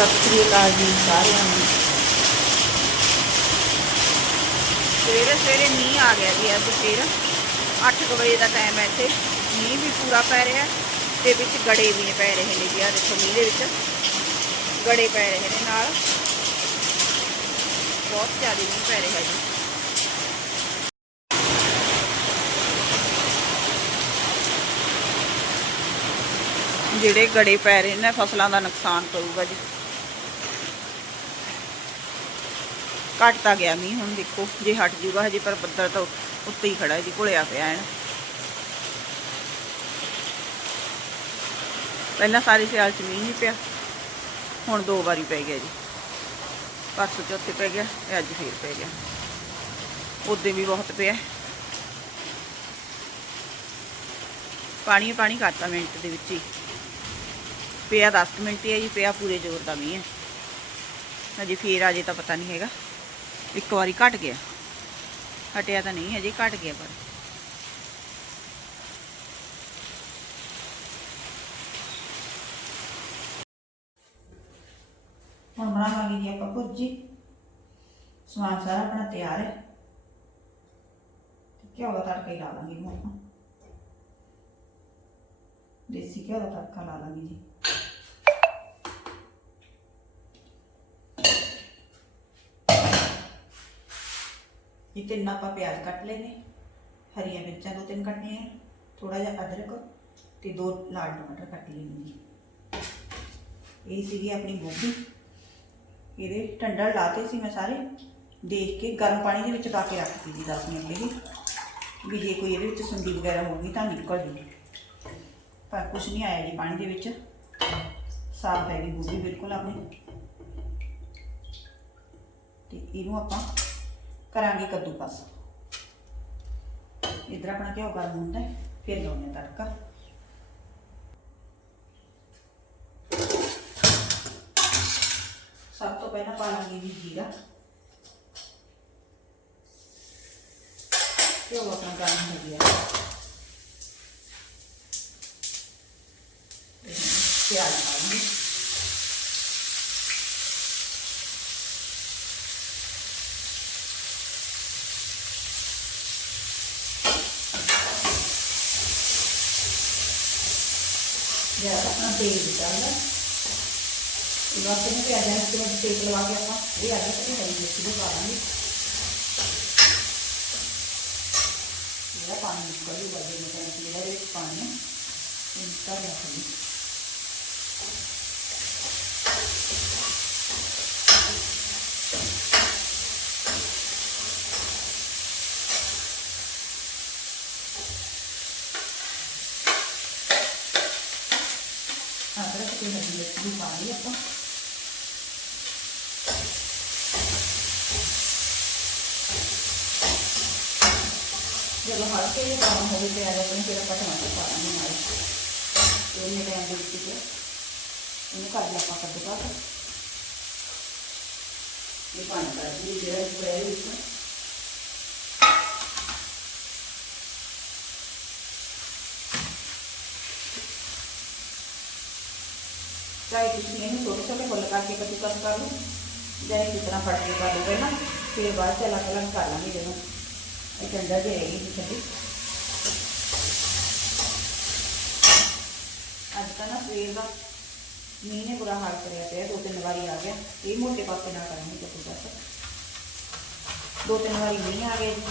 ਸਤਿ ਸ੍ਰੀ ਅਕਾਲ ਜੀ ਸਾਰਿਆਂ ਨੂੰ। ਸਵੇਰੇ ਸਵੇਰੇ ਮੀਂਹ ਆ ਗਿਆ ਜੀ ਅੱਜ ਫਿਰ। 8 ਵਜੇ ਦਾ ਟਾਈਮ ਹੈ ਇੱਥੇ। ਮੀਂਹ ਵੀ ਪੂਰਾ ਪੈ ਰਿਹਾ ਤੇ ਵਿੱਚ ਗੜੇ ਵੀ ਪੈ ਰਹੇ ਨੇ ਜੀ। ਆ ਦੇਖੋ ਮੀਂਹ ਦੇ ਵਿੱਚ ਗੜੇ ਪੈ ਰਹੇ ਨੇ ਨਾਲ। ਬਹੁਤ ਜ਼ਿਆਦਾ ਮੀਂਹ ਪੈ ਰਿਹਾ ਜੀ। ਜਿਹੜੇ ਗੜੇ ਪੈ ਰਹੇ ਨੇ ਫਸਲਾਂ ਦਾ ਨੁਕਸਾਨ ਕਰੂਗਾ ਜੀ। ਘਟ ਤਾਂ ਗਿਆ ਮੀਂਹ, ਹੁਣ ਦੇਖੋ, ਜੇ ਹਟ ਜੂਗਾ ਹਜੇ, ਪਰ ਬੱਦਲ ਤਾਂ ਉੱਤੇ ਹੀ ਖੜਾ ਹੈ ਜੀ, ਘੁਲਿਆ ਪਿਆ ਹੈ। ਪਹਿਲਾਂ ਸਾਰੇ ਸਿਆਲ ਚ ਮੀਂਹ ਨਹੀਂ ਪਿਆ, ਹੁਣ ਦੋ ਵਾਰੀ ਪੈ ਗਿਆ ਜੀ। ਪਰਸੋਂ ਚੌਥੇ ਪੈ ਗਿਆ ਤੇ ਅੱਜ ਫੇਰ ਪੈ ਗਿਆ। ਉਦੋਂ ਵੀ ਬਹੁਤ ਪਿਆ। ਪਾਣੀ ਪਾਣੀ ਕਰਤਾ ਮਿੰਟ ਦੇ ਵਿੱਚ ਹੀ। ਪਿਆ 10 ਮਿੰਟ ਹੀ ਹੈ ਜੀ, ਪਿਆ ਪੂਰੇ ਜ਼ੋਰ ਦਾ ਮੀਂਹ ਹੈ। ਹਜੇ ਫੇਰ ਅਜੇ ਤਾਂ ਪਤਾ ਨਹੀਂ ਹੈਗਾ। ਇੱਕ ਵਾਰੀ ਘਟ ਗਿਆ ਹਟਿਆ ਤਾਂ ਨਹੀਂ ਹਜੇ ਘਟ ਗਿਆ ਪਰ ਹੁਣ ਬਣਾਵਾਂਗੇ ਜੀ ਆਪਾਂ ਭੁਰਜੀ ਸਮਾਨ ਸਾਰਾ ਆਪਣਾ ਤਿਆਰ ਹੈ ਘਿਓ ਦਾ ਤੜਕਾ ਹੀ ਲਾ ਲਾਂਗੇ ਇਹਨੂੰ ਆਪਾਂ ਦੇਸੀ ਘਿਓ ਦਾ ਤੜਕਾ ਲਾ ਲਾਂਗੇ ਜੀ ਇਹ ਤਿੰਨ ਆਪਾਂ ਪਿਆਜ਼ ਕੱਟ ਲਏ ਹਰੀਆਂ ਮਿਰਚਾਂ ਦੋ ਤਿੰਨ ਕੱਟਣੀਆਂ ਥੋੜਾ ਜਿਹਾ ਅਦਰਕ ਤੇ ਦੋ ਲਾਲ ਟਮਾਟਰ ਕੱਟ ਲੈਣੇ ਜੀ। ਇਹ ਸੀਗੀ ਆਪਣੀ ਗੋਭੀ। ਇਹਦੇ ਟੰਡਲ ਲਾਤੇ ਸੀ ਮੈਂ ਸਾਰੇ। ਦੇਖ ਕੇ ਗਰਮ ਪਾਣੀ ਦੇ ਵਿੱਚ ਪਾ ਕੇ ਰੱਖਤੀ ਜੀ 10 ਮਿੰਟ ਲਈ। ਵੀ ਜੇ ਕੋਈ ਇਹਦੇ ਵਿੱਚ ਸੁੰਡੀ ਵਗੈਰਾ ਹੋਊਗੀ ਤਾਂ ਨਿਕਲ ਜੂ। ਪਰ ਕੁਝ ਨਹੀਂ ਆਇਆ ਜੀ ਪਾਣੀ ਦੇ ਵਿੱਚ। ਸਾਫ਼ ਹੈ ਜੀ ਗੋਭੀ ਬਿਲਕੁਲ ਆਪਣੀ। ਤੇ ਇਹਨੂੰ ਆਪਾਂ ਕਰਾਂਗੇ ਕੱਦੂਕਸ। ਇਧਰ ਆਪਣਾ ਘਿਓ ਗਰਮ ਹੁੰਦਾ ਹੈ, ਫਿਰ ਲਾਉਣੇ ਤੜਕਾ। ਸਭ ਤੋਂ ਪਹਿਲਾਂ ਪਾ ਲਾਂਗੇ ਜੀ ਜੀਰਾ। ਘਿਓ ਆਪਣਾ ਗਰਮ ਹੋ ਗਿਆ। ਤੇ ਪਿਆਜ਼ ਪਾਉਂਗੇ तेल डालना इलाके में प्याज है इसके बाद तेल लगा के आप ये आधा करी हरी मिर्ची भी डालेंगे मेरा पानी निकल ही बजे मेरा पानी इनका रखेंगे ਤੇ ਹਰੀ ਮਿਰਚ ਵੀ ਪਾ ਲਈ ਆਪਾਂ ਜਦੋਂ ਹਲਕੇ ਜਿਹੇ ਬਰਾਊਨ ਹੋ ਗਏ ਪਿਆਜ਼ ਆਪਣੇ ਫਿਰ ਆਪਾਂ ਟਮਾਟਰ ਪਾ ਦਾਂਗੇ ਨਾਲ ਤੇ ਉਹਨੇ ਟਾਈਮ ਦੇ ਵਿੱਚ ਕਿ ਇਹਨੂੰ ਕਰ ਲਿਆ ਆਪਾਂ ਕੱਦੂ ਪਾ ਇਹ ਪਾਣੀ ਪਾ ਦੀ ਜਿਹੜਾ ਪਿਆ ਹੈ ਵਿੱਚ ਚਾਹੇ ਤੁਸੀਂ ਇਹਨੂੰ ਛੋਟੇ ਛੋਟੇ ਫੁੱਲ ਕਰਕੇ ਕੱਦੂ ਕਰ ਕਰ ਲਓ ਜਾਂ ਇਸ ਤਰ੍ਹਾਂ ਫੜ ਕੇ ਕਰ ਲਓ ਪਹਿਲਾਂ ਫਿਰ ਬਾਅਦ ਚ ਅਲੱਗ ਅਲੱਗ ਕਰ ਲਾਂਗੇ ਜਦੋਂ ਇਹ ਟੰਡਾ ਜੇ ਰਹੇਗੀ ਜੀ ਛੱਡੀ ਅੱਜ ਤਾਂ ਨਾ ਸਵੇਰ ਦਾ ਮੀਂਹ ਨੇ ਬੁਰਾ ਹਾਲ ਕਰਿਆ ਪਿਆ ਦੋ ਤਿੰਨ ਵਾਰੀ ਆ ਗਿਆ ਇਹ ਮੋਟੇ ਪਾਸੇ ਨਾ ਕਰਾਂਗੇ ਕੱਦੂ ਬਸ ਦੋ ਤਿੰਨ ਵਾਰੀ ਮੀਂਹ ਆ ਗਿਆ ਜੀ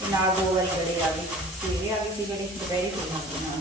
ਤੇ ਨਾਲ ਦੋ ਵਾਰੀ ਗੜੇ ਆ ਗਏ ਸਵੇਰੇ ਆ ਗਏ ਸੀ ਗੜੇ ਦੁਪਹਿਰੇ ਹੋ ਜਾਂਦੇ ਨਾਲ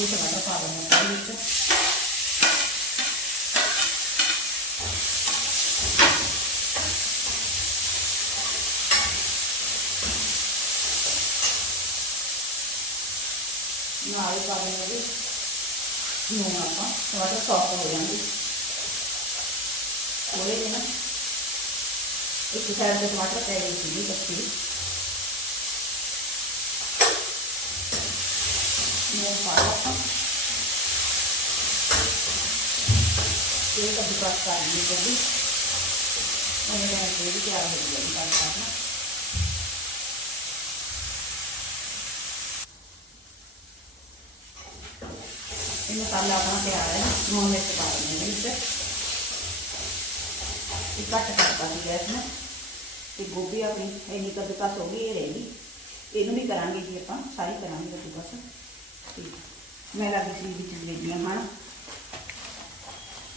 इसलिए टमाटर पा पा लून आप टमाटर सॉफ्ट हो जाएँगे थोड़े ना एक साइड टमाटर पै गई थी ਨੂਨ ਪਾ ਲਿਆ ਆਪਾਂ ਇਹ ਤਾਂ ਬਸ ਕਰ ਲਈ ਕੋਈ ਉਹਨੇ ਦਾ ਇਹ ਤਿਆਰ ਹੋ ਗਿਆ ਕਰ ਕਰਨਾ ਇਹ ਮਸਾਲਾ ਆਪਣਾ ਤਿਆਰ ਹੈ ਨੂਨ ਮਿਰਚ ਪਾ ਦਿੰਦੇ ਹਾਂ ਵਿੱਚ ਇਹ ਕੱਟ ਕਰਤਾ ਸੀ ਗੈਸ ਨੇ ਤੇ ਗੋਭੀ ਆਪਣੀ ਇੰਨੀ ਕੱਦੂਕਸ ਹੋ ਗਈ ਇਹ ਰਹੇਗੀ ਇਹਨੂੰ ਵੀ ਕਰਾਂਗੇ ਜੀ ਆਪਾਂ ਸਾਰੀ ਕਰਾਂਗੇ ਕੱਦੂਕਸ ਠੀਕ ਮੈਂ ਲੱਗੀ ਸੀ ਵਿੱਚ ਜਲੇਬੀਆਂ ਹਨ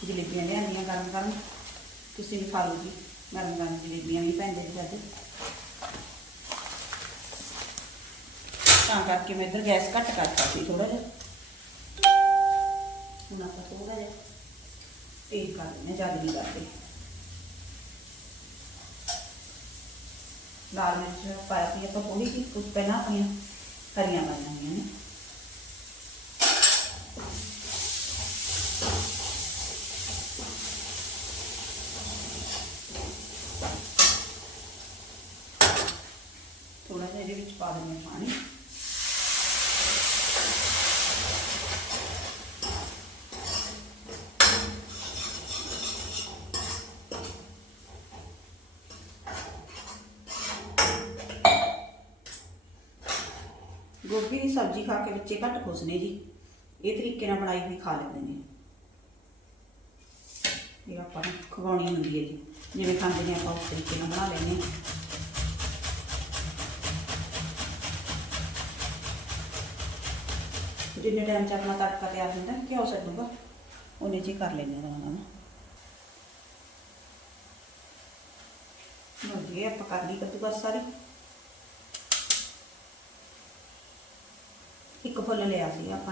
ਜਲੇਬੀਆਂ ਲਿਆਂਦੀਆਂ ਗਰਮ ਗਰਮ ਤੁਸੀਂ ਵੀ ਖਾ ਲਓ ਜੀ ਗਰਮ ਗਰਮ ਜਲੇਬੀਆਂ ਵੀ ਪੈਂਦੇ ਜੀ ਅੱਜ ਤਾਂ ਕਰਕੇ ਮੈਂ ਇੱਧਰ ਗੈਸ ਘੱਟ ਕਰਤਾ ਸੀ ਥੋੜਾ ਜਿਹਾ ਹੁਣ ਆਪਾਂ ਥੋੜਾ ਜਿਹਾ ਤੇਜ਼ ਕਰ ਲੈਂਦੇ ਜ਼ਿਆਦਾ ਨਹੀਂ ਕਰਦੇ ਲਾਲ ਮਿਰਚ ਪਾਈ ਸੀ ਆਪਾਂ ਥੋੜੀ ਜਿਹੀ ਕੁਝ ਪਹਿਲਾਂ ਆਪਣੀਆਂ ਹਰੀਆਂ ਪਾਈਆਂ ਹੋਈਆਂ ਨੇ ਜਿਹਾ ਇਹਦੇ ਵਿੱਚ ਪਾ ਦਿੰਦੇ ਹਾਂ ਪਾਣੀ ਗੋਭੀ ਦੀ ਸਬਜ਼ੀ ਖਾ ਕੇ ਬੱਚੇ ਘੱਟ ਖੁਸ਼ ਨੇ ਜੀ ਇਹ ਤਰੀਕੇ ਨਾਲ ਬਣਾਈ ਹੋਈ ਖਾ ਲੈਂਦੇ ਨੇ ਇਹ ਆਪਾਂ ਨੂੰ ਖਵਾਉਣੀ ਹੁੰਦੀ ਹੈ ਜੀ ਜਿਵੇਂ ਖਾਂਦੇ ਨੇ ਆਪਾਂ ਉਸ ਤਰੀਕੇ ਨਾਲ ਬਣਾ ਲੈਂਦੇ ਹਾਂ जिन्ने टाइम च अपना तड़का तैयार होंगे घ्यो छूगा उन्ने च कर लेने रौना आप कर ली कद्दूकस सारी एक फुल लिया सी आप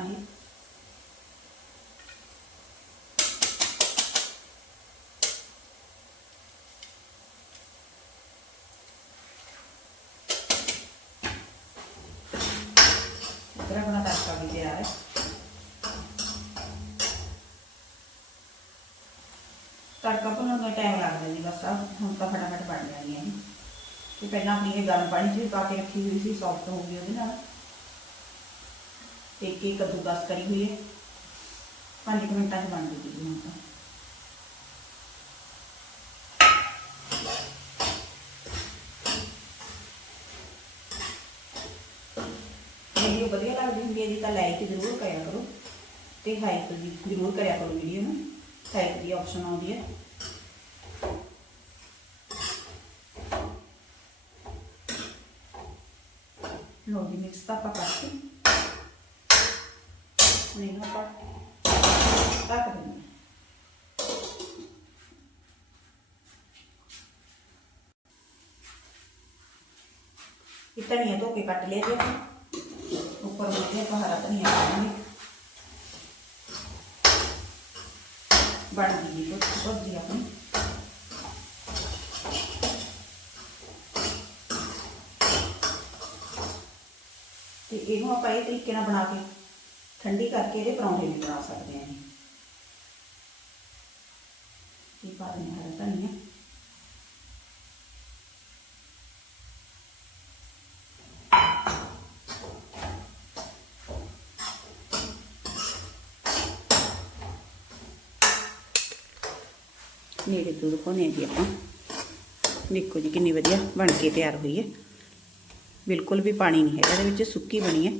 ਬਣਾ ਤੜਕਾ ਵੀ ਤੜਕਾ ਬਣਾਉਣ ਦਾ ਟਾਈਮ ਲੱਗਦਾ ਜੀ, ਬਸ ਆਹ ਹੁਣ ਤਾਂ ਫਟਾਫਟ ਬਣ ਜਾਂਦੀਆਂ ਨੇ। ਤੇ ਪਹਿਲਾਂ ਆਪਣੀ ਇਹ ਗਰਮ ਪਾਣੀ 'ਚ ਪਾ ਕੇ ਰੱਖੀ ਹੋਈ ਸੀ ਸੌਫਟ ਹੋ ਗਈ ਉਹਦੇ ਨਾਲ। ਤੇ ਇੱਕ ਇੱਕ ਕੱਦੂਕਸ ਕਰੀ ਹੋਈ ਹੈ। ਪੰਜ ਕੁ ਮਿੰਟਾਂ 'ਚ ਬਣ ਜੂਗੀ ਜੀ ਹੁਣ ਤਾਂ ਵੀਡੀਓ ਵਧੀਆ ਲੱਗਦੀ ਹੁੰਦੀ ਹੈ ਜੀ ਤਾਂ ਲਾਈਕ ਜ਼ਰੂਰ ਕਰਿਆ ਕਰੋ। ਤੇ ਹਾਈਕ ਵੀ ਜ਼ਰੂਰ ਕਰਿਆ ਕਰੋ ਵੀਡੀਓ ਨੂੰ। ਹਾਈਕ ਦੀ ਆਪਸ਼ਨ ਆਉਂਦੀ ਹੈ। ਲੋ ਜੀ ਮਿਕਸ ਤਾਂ ਆਪਾਂ ਕਰਕੇ। ਹੁਣ ਆਪਾਂ ਢੱਕ ਦਿੰਦੇ ਇਹ ਧਨੀਆ ਧੋ ਕੇ ਕੱਟ ਲਿਆ ਜੀ ਆਪਾਂ ਉੱਪਰ ਮੁੱਦੇ ਆਪਾਂ ਹਰਾ ਧਨੀਆ ਪਾਵਾਂਗੇ ਬਣ ਗਈ ਜੀ ਸਬਜ਼ੀ ਆਪਣੀ ਤੇ ਇਹਨੂੰ ਆਪਾਂ ਇਹ ਤਰੀਕੇ ਨਾਲ ਬਣਾ ਕੇ ਠੰਡੀ ਕਰਕੇ ਇਹਦੇ ਪਰੌਂਠੇ ਵੀ ਬਣਾ ਸਕਦੇ ਹਾਂ ਜੀ ਇਹ ਪਾ ਦਿੰਦੇ ਹਾਂ ਹਰਾ ਧਨੀਆ ਨੇੜੇ ਤੋਂ ਦਿਖਾਉਂਦੇ ਜੀ ਆਪਾਂ। ਦੇਖੋ ਜੀ ਕਿੰਨੀ ਵਧੀਆ ਬਣ ਕੇ ਤਿਆਰ ਹੋਈ ਹੈ। ਬਿਲਕੁਲ ਵੀ ਪਾਣੀ ਨਹੀਂ ਹੈਗਾ, ਇਹਦੇ ਵਿੱਚ ਸੁੱਕੀ ਬਣੀ ਹੈ।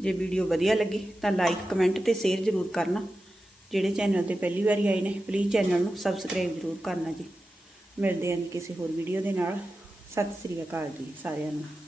ਜੇ ਵੀਡੀਓ ਵਧੀਆ ਲੱਗੀ ਤਾਂ ਲਾਈਕ ਕਮੈਂਟ ਤੇ ਸ਼ੇਅਰ ਜ਼ਰੂਰ ਕਰਨਾ। ਜਿਹੜੇ ਚੈਨਲ ਤੇ ਪਹਿਲੀ ਵਾਰੀ ਆਏ ਨੇ ਪਲੀਜ਼ ਚੈਨਲ ਨੂੰ ਸਬਸਕ੍ਰਾਈਬ ਜ਼ਰੂਰ ਕਰਨਾ ਜੀ। ਮਿਲਦੇ ਹਾਂ ਜੀ ਕਿਸੇ ਹੋਰ ਵੀਡੀਓ ਦੇ ਨਾਲ। ਸਤਿ ਸ੍ਰੀ ਅਕਾਲ ਜੀ ਸਾਰਿਆਂ ਨੂੰ।